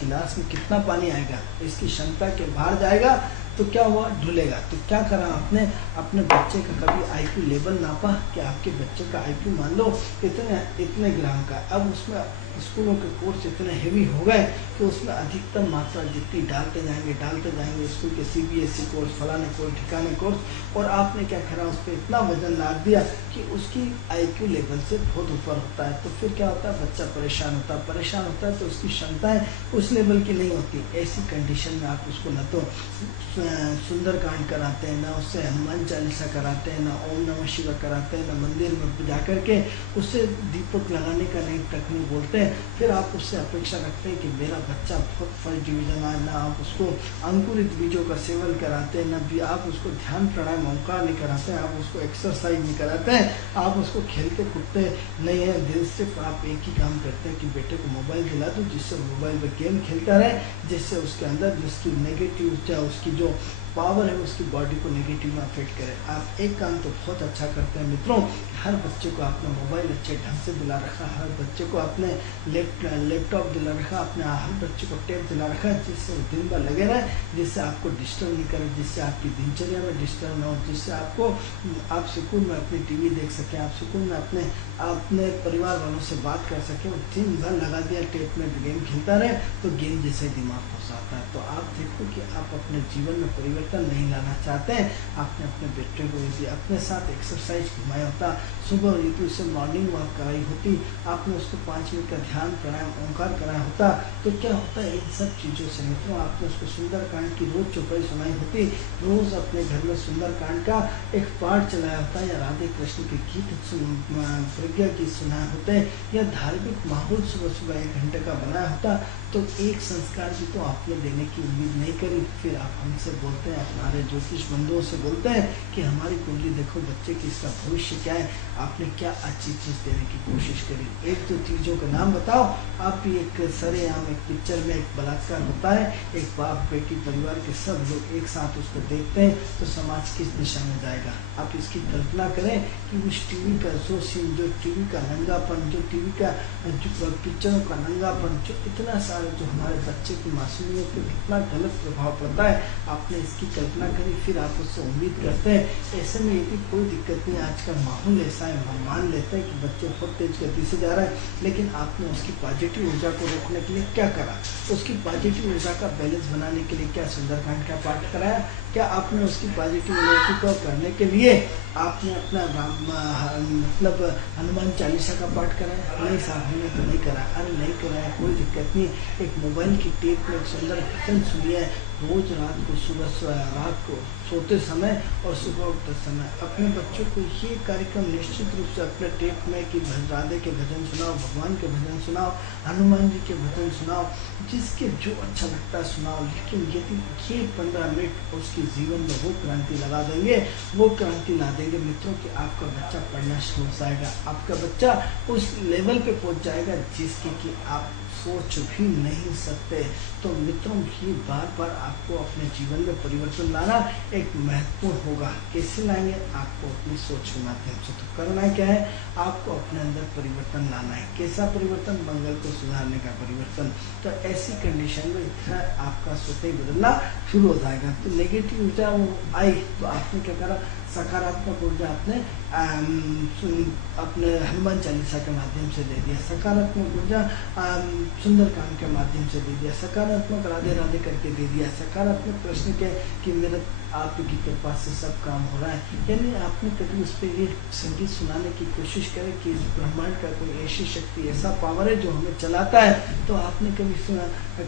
गिलास में कितना पानी आएगा, इसकी क्षमता के बाहर जाएगा तो क्या हुआ, ढुलेगा। तो क्या करा आपने, अपने बच्चे का कभी आईक्यू लेवल नापा कि आपके बच्चे का आईक्यू मान लो इतने ग्राम का, अब उसमें स्कूलों के कोर्स इतने हेवी हो गए कि उसमें अधिकतम मात्रा जितनी डालते जाएंगे स्कूल के CBSE कोर्स, फलाने कोर्स, ठिकाने कोर्स, और आपने क्या करा, उस पर इतना वजन लाद दिया कि उसकी IQ लेवल से बहुत ऊपर होता है। तो फिर क्या होता है, बच्चा परेशान होता है तो उसकी क्षमताएं उस लेवल की नहीं होती। ऐसी कंडीशन में आप उसको न तो सुंदरकांड कराते हैं, ना उससे हनुमान चालीसा कराते हैं, ना ओम नमः शिवाय कराते हैं, ना मंदिर में जा करके उससे दीपक लगाने का नहीं तकनीक बोलते हैं। फिर आप उससे अपेक्षा रखते हैं कि मेरा बच्चा बहुत फर्स्ट डिवीज़न आए, ना आप उसको अंकुरित बीजों का सेवन कराते हैं, ना भी आप उसको ध्यान प्राणायाम ओंकार नहीं कराते हैं, आप उसको एक्सरसाइज नहीं कराते हैं, आप उसको खेलते कूदते नहीं है। दिल सिर्फ आप एक ही काम करते हैं कि बेटे को मोबाइल दिला दो, जिससे मोबाइल पर गेम खेलता रहे, जिससे उसके अंदर जिसकी नेगेटिव ऊर्जा, उसकी जो पावर है उसकी बॉडी को नेगेटिव में अफेक्ट करे। आप एक काम तो बहुत अच्छा करते हैं मित्रों, हर बच्चे को आपने मोबाइल अच्छे ढंग से दिला रखा, हर बच्चे को आपने लैपटॉप दिला रखा, अपने हर बच्चे को टैब दिला रखा, जिससे वो दिन भर लगे रहे, जिससे आपको डिस्टर्ब नहीं करे, जिससे आपकी दिनचर्या में डिस्टर्ब ना हो, जिससे आपको आप सुकून में अपनी टीवी देख सकें, आप सुकून में अपने परिवार वालों से बात कर सकें। दिन भर लगा दिया टेप में गेम खेलता रहे तो गेम जैसे दिमाग फंसाता है। तो आप देखो कि आप अपने जीवन में परिवर्तन नहीं लाना चाहते हैं। आपने अपने बेटे को यदि अपने साथ एक्सरसाइज घुमाया होता, सुबह यदि उसे मॉर्निंग वॉक कराई होती, आपने उसको 5 मिनट का ध्यान प्राणायाम ओंकार कराया होता, तो क्या होता है इन सब चीज़ों से मित्रों, आपने उसको सुंदरकांड की रोज चौपाई सुनाई होती, रोज अपने घर में सुंदरकांड का एक पाठ चलाया होता, या राधे कृष्ण के गीत प्रज्ञा गीत सुनाए होते, या धार्मिक माहौल सुबह सुबह 1 घंटे का बनाया होता, तो एक संस्कार भी तो आपने देने की उम्मीद नहीं करी। फिर आप हमसे बोलते हैं, हमारे ज्योतिष बंधुओं से बोलते हैं कि हमारी कुंडली देखो, बच्चे की इसका भविष्य क्या है, आपने क्या अच्छी चीज़ देने की कोशिश करी, 1-2 चीज़ों का नाम बताओ। आप भी एक सरेआम एक पिक्चर में एक बलात्कार होता है, एक बाप बेटी परिवार के सब लोग एक साथ उसको देखते हैं, तो समाज किस दिशा में जाएगा। आप इसकी कल्पना करें कि उस टीवी का जो सीन, जो टीवी का नंगापन, जो टीवी का जो पिक्चरों का नंगापन, जो इतना सारा जो हमारे बच्चे की मासूमियत पर कितना गलत प्रभाव पड़ता है, आपने इसकी कल्पना करी। फिर आप उससे उम्मीद करते हैं, ऐसे में यदि कोई दिक्कत नहीं, आज का माहौल ऐसा है, हम मान लेते हैं कि बच्चे बहुत तेज गति से जा रहा है, लेकिन आपने उसकी पॉजिटिव ऊर्जा को रोकने के लिए क्या करा, उसकी पॉजिटिव ऊर्जा का बैलेंस बनाने के लिए क्या सुंदरकांड का पाठ कराया, क्या आपने उसकी पॉजिटिव एनर्जी को करने के लिए आपने अपना मतलब हनुमान चालीसा का पाठ कराया? नहीं साहब, हमने तो नहीं करा। अरे नहीं कराया, कोई दिक्कत नहीं, एक मोबाइल की टेप में एक सुंदर भजन सुनिए रोज रात को, रात को सोते समय और सुबह उठते समय। अपने बच्चों को ये कार्यक्रम निश्चित रूप से अपने टेप में कि राधे के भजन सुनाओ, भगवान के भजन सुनाओ, हनुमान जी के भजन सुनाओ, जिसके जो अच्छा लगता है सुनाओ। लेकिन यदि ये 15 मिनट उसके जीवन में वो क्रांति लगा देंगे, वो क्रांति ला देंगे मित्रों कि आपका बच्चा पढ़ना शुरू हो जाएगा, आपका बच्चा उस लेवल पे पहुंच जाएगा जिसकी कि आप सोच भी नहीं सकते। तो मित्रों, ये बार बार आपको अपने जीवन में परिवर्तन लाना एक महत्वपूर्ण होगा। कैसे लाएंगे? आपको अपनी सोच के माध्यम से। तो करना क्या है, आपको अपने अंदर परिवर्तन लाना है। कैसा परिवर्तन? मंगल को सुधारने का परिवर्तन। तो ऐसी कंडीशन में इतना आपका सोच ही बदलना शुरू हो जाएगा। तो नेगेटिव ऊर्जा वो आई तो आपने क्या करा, सकारात्मक ऊर्जा आपने अपने हनुमान चालीसा के माध्यम से दे दिया, सकारात्मक ऊर्जा सुंदरकांड के माध्यम से दे दिया, सकारात्मक राधे राधे करके दे दिया, सकारात्मक प्रश्न के कि मेरे आपकी कृपा से सब काम हो रहा है। यानी आपने कभी उस पर ये संगीत सुनाने की कोशिश करे कि इस ब्रह्मांड का कोई ऐसी शक्ति, ऐसा पावर है जो हमें चलाता है। तो आपने कभी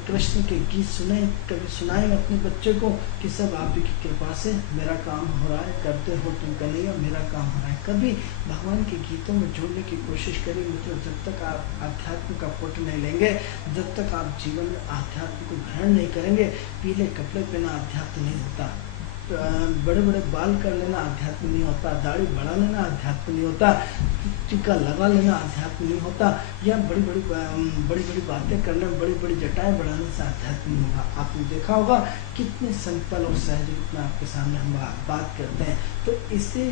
कृष्ण के गीत सुने, कभी सुनाए अपने बच्चे को कि सब आप की कृपा से मेरा काम हो रहा है, करते हो तुम कन्हैया, मेरा काम हो रहा है। कभी भगवान के गीतों में जोड़ने की कोशिश करें मित्रों। जब तक आप अध्यात्म का फोट नहीं लेंगे, जब तक आप जीवन में अध्यात्म को ग्रहण नहीं करेंगे, पीले कपड़े पहना अध्यात्म नहीं होता, बड़े बड़े बाल कर लेना अध्यात्म नहीं होता, दाढ़ी बढ़ा लेना अध्यात्म नहीं होता, टीका लगा लेना अध्यात्म नहीं होता, या बड़ी बड़ी बातें करना, बड़ी बड़ी जटाएं बढ़ाने से अध्यात्म नहीं होगा। आपने देखा होगा कितने संकल्प और सहज रूप में आपके सामने हम बात करते हैं। तो इससे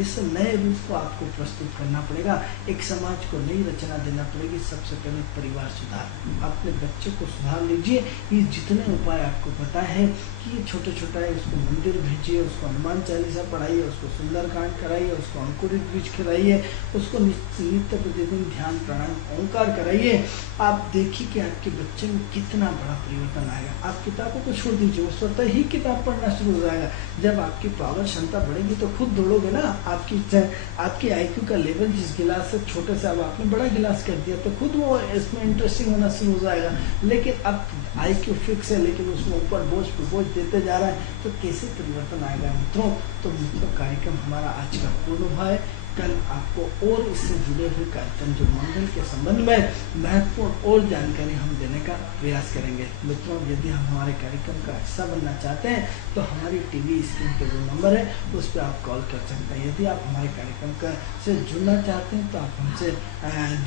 इस नए रूप को आपको प्रस्तुत करना पड़ेगा, एक समाज को नई रचना देना पड़ेगी। सबसे पहले परिवार सुधार, अपने बच्चे को सुधार लीजिए। ये जितने उपाय आपको पता है कि ये छोटे छोटा है, उसको मंदिर भेजिए, उसको हनुमान चालीसा पढ़ाइए, उसको सुंदरकांड कराइए, उसको अंकुरित बीज खिलाइए, उसको नित्य प्रतिदिन ध्यान प्राणायाम ओंकार कराइए। आप देखिए कि आपके बच्चे में कितना बड़ा परिवर्तन आएगा। आप किताबों को छोड़ दीजिए, वो स्वतः ही किताब पढ़ना शुरू हो जाएगा। जब आपकी पावर क्षमता बढ़ेगी तो खुद दौड़ोगे ना। आपकी IQ का लेवल जिस गिलास से छोटे से अब आपने बड़ा गिलास कर दिया तो खुद वो इसमें इंटरेस्टिंग होना शुरू हो जाएगा। लेकिन अब IQ फिक्स है, लेकिन उसमें ऊपर बोझ पे बोझ देते जा रहा है, तो कैसे परिवर्तन आएगा मित्रों? तो मित्रों, कार्यक्रम हमारा आज का पूर्ण हुआ है। कल आपको और इससे जुड़े हुए कार्यक्रम जो मंगल के संबंध में महत्वपूर्ण और जानकारी हम देने का प्रयास करेंगे। मित्रों, यदि हम हमारे कार्यक्रम का हिस्सा बनना चाहते हैं तो हमारी टीवी स्क्रीन पे जो नंबर है उस पर आप कॉल कर सकते हैं। यदि आप हमारे कार्यक्रम का से जुड़ना चाहते हैं तो आप हमसे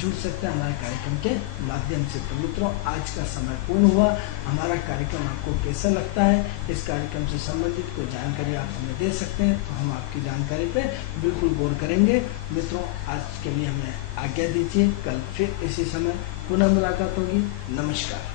जुड़ सकते हैं हमारे कार्यक्रम के माध्यम से। तो मित्रों, आज का समय पूर्ण हुआ। हमारा कार्यक्रम आपको कैसा लगता है, इस कार्यक्रम से संबंधित कोई जानकारी आप हमें दे सकते हैं तो हम आपकी जानकारी पे बिल्कुल गौर करेंगे। मित्रों, आज के लिए हमें आज्ञा दीजिए। कल फिर इसी समय पुनः मुलाकात होगी। नमस्कार।